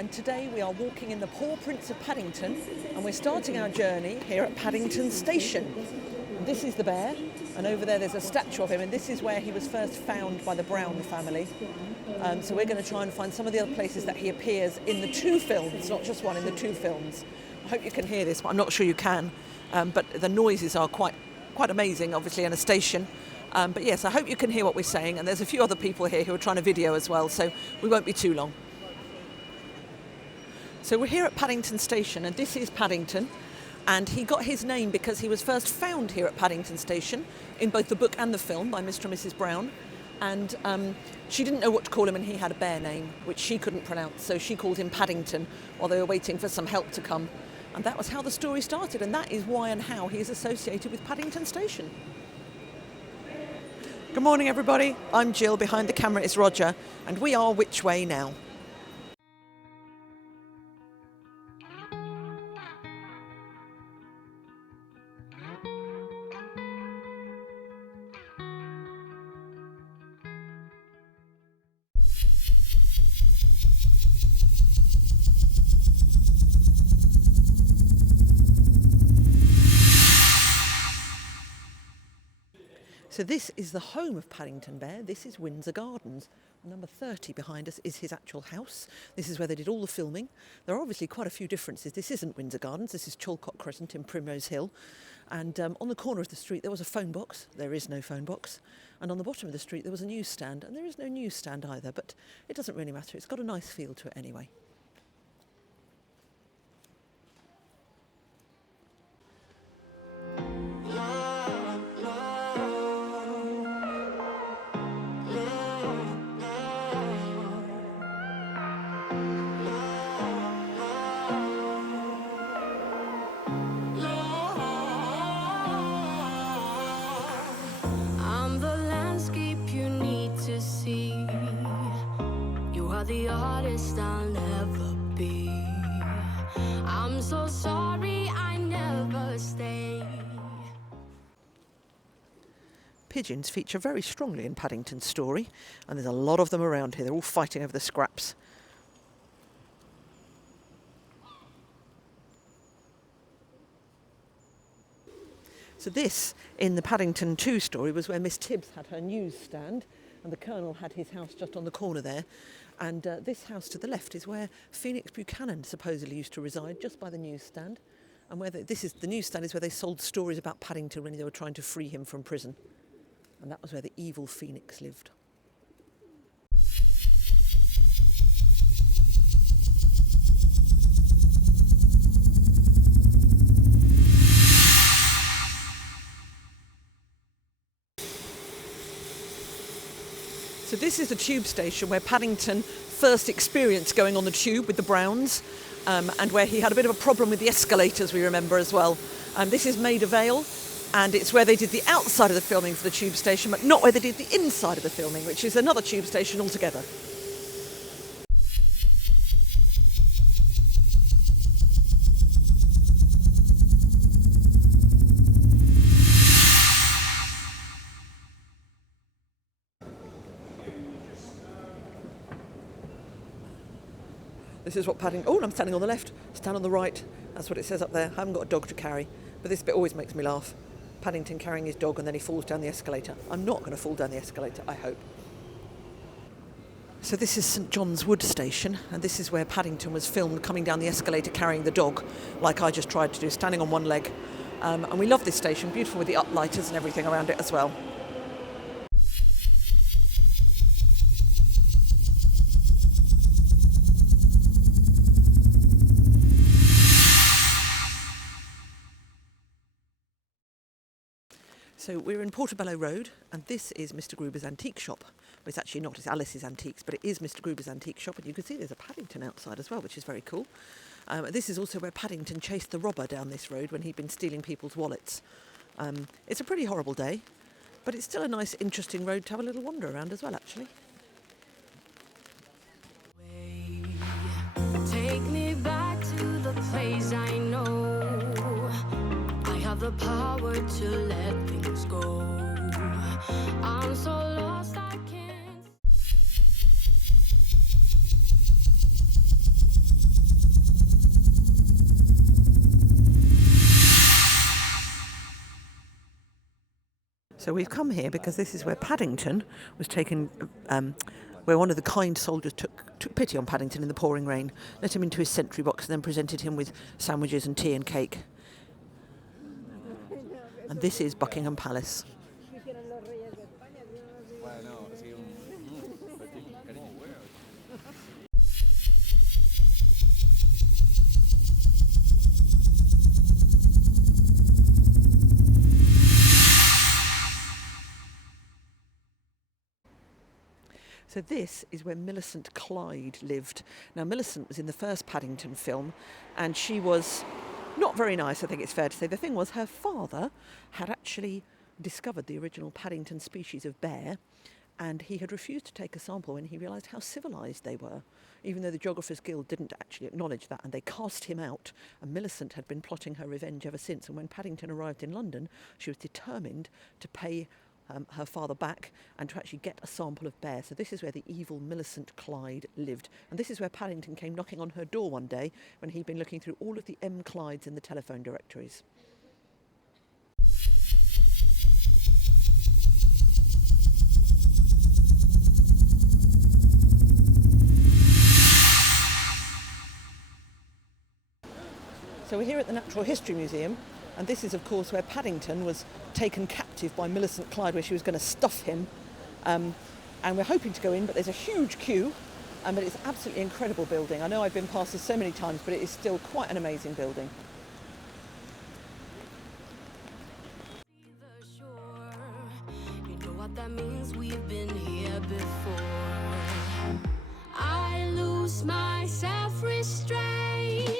and today we are walking in the pawprints of Paddington, and we're starting our journey here at Paddington Station. This is the bear, and over there there's a statue of him, and this is where he was first found by the Brown family. So we're going to try and find some of the other places that he appears in the two films, not just one, in the two films. I hope you can hear this, but I'm not sure you can. But the noises are quite amazing, obviously, in a station. But yes, I hope you can hear what we're saying, and there's a few other people here who are trying to video as well, so we won't be too long. So we're here at Paddington Station, and this is Paddington, and he got his name because he was first found here at Paddington Station in both the book and the film by Mr. and Mrs. Brown, and she didn't know what to call him, and he had a bear name which she couldn't pronounce, so she called him Paddington while they were waiting for some help to come, and that was how the story started, and that is why and how he is associated with Paddington Station. Good morning, everybody. I'm Jill, behind the camera is Roger, and we are Which Way Now? So this is the home of Paddington Bear. This is Windsor Gardens. Number 30 behind us is his actual house. This is where they did all the filming. There are obviously quite a few differences. This isn't Windsor Gardens, this is Chalcot Crescent in Primrose Hill. And on the corner of the street there was a phone box. There is no phone box. And on the bottom of the street there was a newsstand. And there is no newsstand either, but it doesn't really matter. It's got a nice feel to it anyway. The artist I'll never be. I'm so sorry I never stayed. Pigeons feature very strongly in Paddington's story, and there's a lot of them around here. They're all fighting over the scraps. So this, in the Paddington 2 story, was where Miss Tibbs had her newsstand, and the Colonel had his house just on the corner there. And this house to the left is where Phoenix Buchanan supposedly used to reside, just by the newsstand. And where the newsstand is where they sold stories about Paddington when they were trying to free him from prison. And that was where the evil Phoenix lived. So this is the tube station where Paddington first experienced going on the tube with the Browns, and where he had a bit of a problem with the escalators, we remember as well. This is Maida Vale, and it's where they did the outside of the filming for the tube station, but not where they did the inside of the filming, which is another tube station altogether. This is what Paddington... Oh, I'm standing on the left. Stand on the right. That's what it says up there. I haven't got a dog to carry. But this bit always makes me laugh. Paddington carrying his dog and then he falls down the escalator. I'm not going to fall down the escalator, I hope. So this is St John's Wood Station, and this is where Paddington was filmed coming down the escalator carrying the dog, like I just tried to do, standing on one leg. And we love this station, beautiful with the uplighters and everything around it as well. So we're in Portobello Road, and this is Mr Gruber's antique shop. Well, it's actually not, it's Alice's Antiques, but it is Mr Gruber's antique shop, and you can see there's a Paddington outside as well, which is very cool. This is also where Paddington chased the robber down this road when he'd been stealing people's wallets. It's a pretty horrible day, but it's still a nice, interesting road to have a little wander around as well, actually. Take me back to the place I know. I have the power to let things go. I'm so lost I can't. So we've come here because this is where Paddington was taken, where one of the kind soldiers took pity on Paddington in the pouring rain, let him into his sentry box and then presented him with sandwiches and tea and cake. And this is Buckingham Palace. So this is where Millicent Clyde lived. Now Millicent was in the first Paddington film and she was not very nice, I think it's fair to say. The thing was her father had actually discovered the original Paddington species of bear and he had refused to take a sample when he realised how civilised they were, even though the Geographers Guild didn't actually acknowledge that, and they cast him out. And Millicent had been plotting her revenge ever since, and when Paddington arrived in London she was determined to pay her father back and to actually get a sample of bear. So this is where the evil Millicent Clyde lived. And this is where Paddington came knocking on her door one day when he'd been looking through all of the M. Clydes in the telephone directories. So we're here at the Natural History Museum, and this is of course where Paddington was taken captive by Millicent Clyde, where she was going to stuff him. And we're hoping to go in, but there's a huge queue, but it's an absolutely incredible building. I know I've been past this so many times, but it is still quite an amazing building. You know what that means, we've been here before. I lose my self-restraint.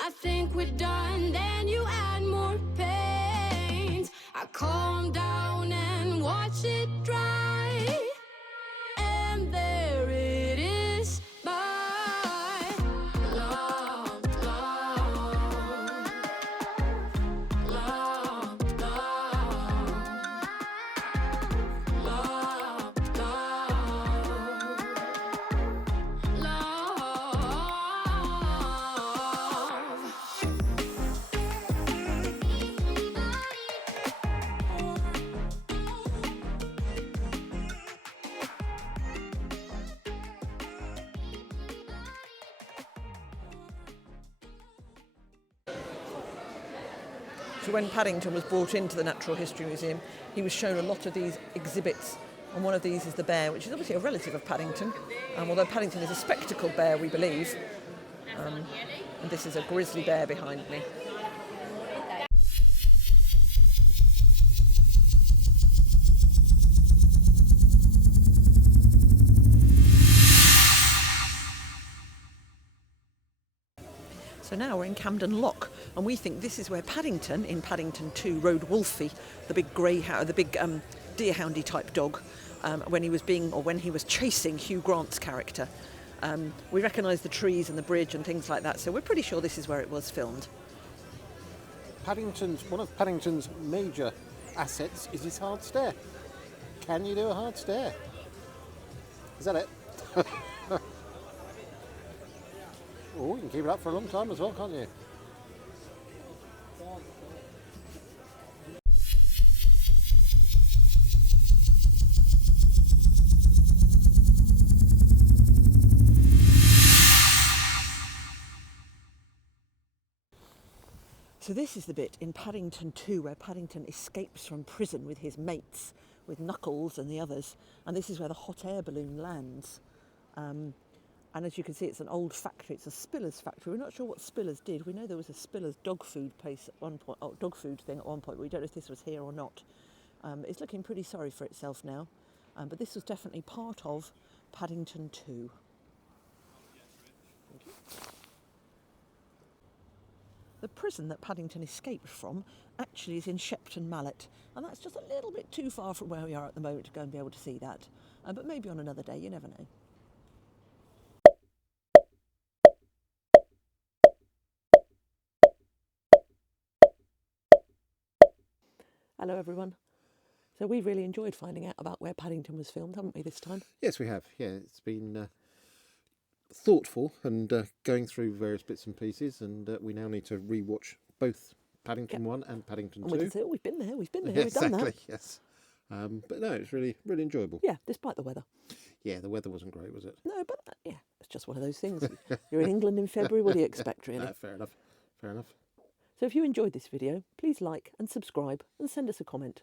I think we're done, then you add more paint. I calm down and watch it dry, and there it is, my love, love, love, love, love, love, love. So when Paddington was brought into the Natural History Museum, he was shown a lot of these exhibits, and one of these is the bear, which is obviously a relative of Paddington, although Paddington is a spectacled bear, we believe. And this is a grizzly bear behind me. So now we're in Camden Lock, and we think this is where Paddington, in Paddington 2, rode Wolfie, the big deerhoundy type dog, when he was chasing Hugh Grant's character. We recognise the trees and the bridge and things like that, so we're pretty sure this is where it was filmed. One of Paddington's major assets is his hard stare. Can you do a hard stare? Is that it? Oh, you can keep it up for a long time as well, can't you? So this is the bit in Paddington 2 where Paddington escapes from prison with his mates, with Knuckles and the others, and this is where the hot air balloon lands. And as you can see, it's an old factory. It's a Spiller's factory. We're not sure what Spiller's did. We know there was a Spiller's dog food place at one point, dog food thing at one point, but we don't know if this was here or not. It's looking pretty sorry for itself now, but this was definitely part of Paddington 2. The prison that Paddington escaped from actually is in Shepton Mallet, and that's just a little bit too far from where we are at the moment to go and be able to see that. But maybe on another day, you never know. Hello everyone. So we've really enjoyed finding out about where Paddington was filmed, haven't we, this time? Yes, we have. Yeah, it's been thoughtful and going through various bits and pieces, and we now need to re-watch both Paddington 1 and Paddington 2. And we can say, oh, we've been there, Yeah, we've done that. exactly, yes. But no, it's really, really enjoyable. Yeah, despite the weather. Yeah, the weather wasn't great, was it? No, but yeah, it's just one of those things. You're in England in February, what do you expect, really? Fair enough. Fair enough. So if you enjoyed this video, please like and subscribe and send us a comment.